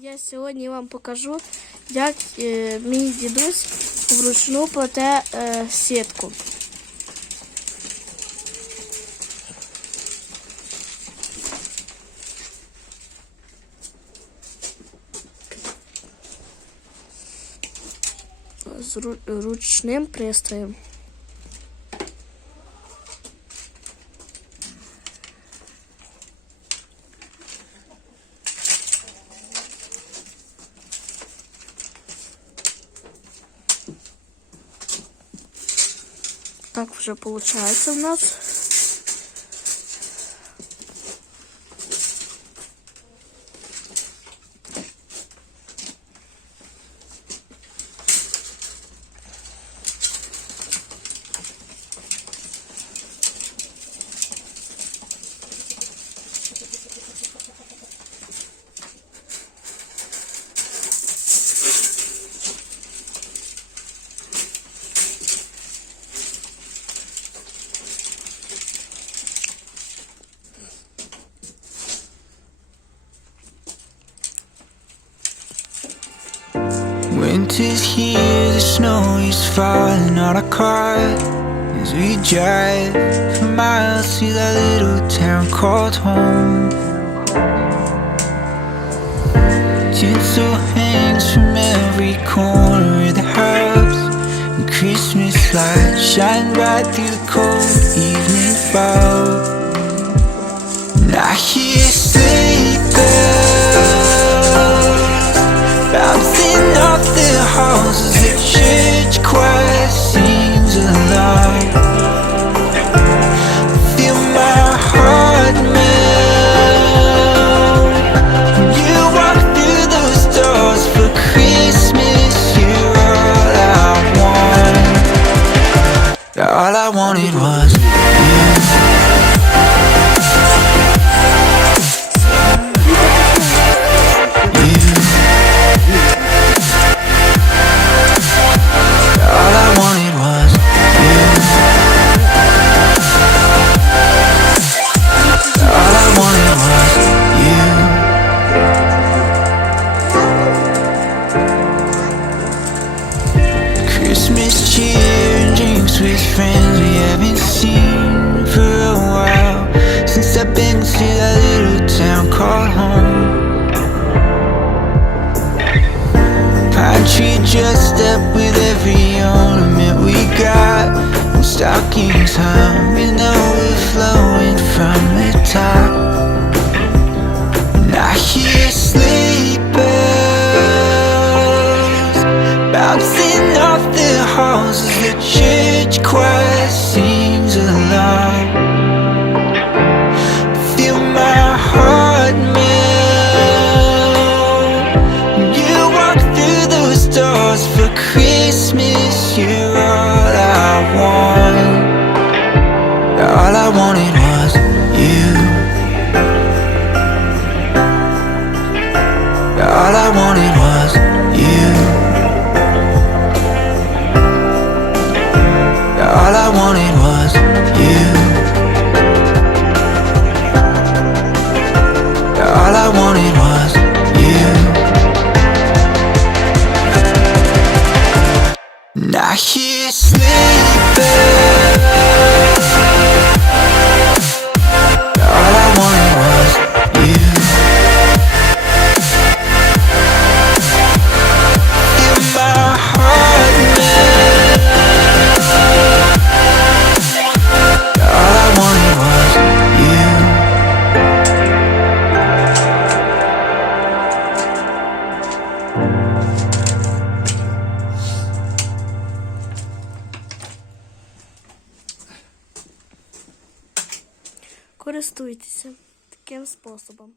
Я сьогодні вам покажу, як мій дідусь вручну плете сітку. З ручним пристроєм. Так вже получается у нас. Winter's here, the snow is falling on our car as we drive for miles to that little town called home. Tinsel hangs from every corner of the house, and Christmas lights shine bright through the cold evening fog. And I hear sleigh bells bouncing off the halls as the church choir sings along. I feel my heart melt when you walk through those doors for Christmas. You're all I want. All I wanted was you. Christmas cheer and drinks with friends we haven't seen for a while, since I've been to that little town called home. Pine tree dressed up with every ornament we got, and stockings hung with overflowing from the top. And I hear sleigh bells bouncing off the halls as the church choir sings along. Feel my heart melt when you walk through those doors for Christmas. You're all I want. All I wanted was you. All I wanted was you. All I wanted was you. All I wanted was you. And I hear sleigh bells. All I wanted was you. Feel my heart melt. All I wanted was you. Користуйтеся таким способом.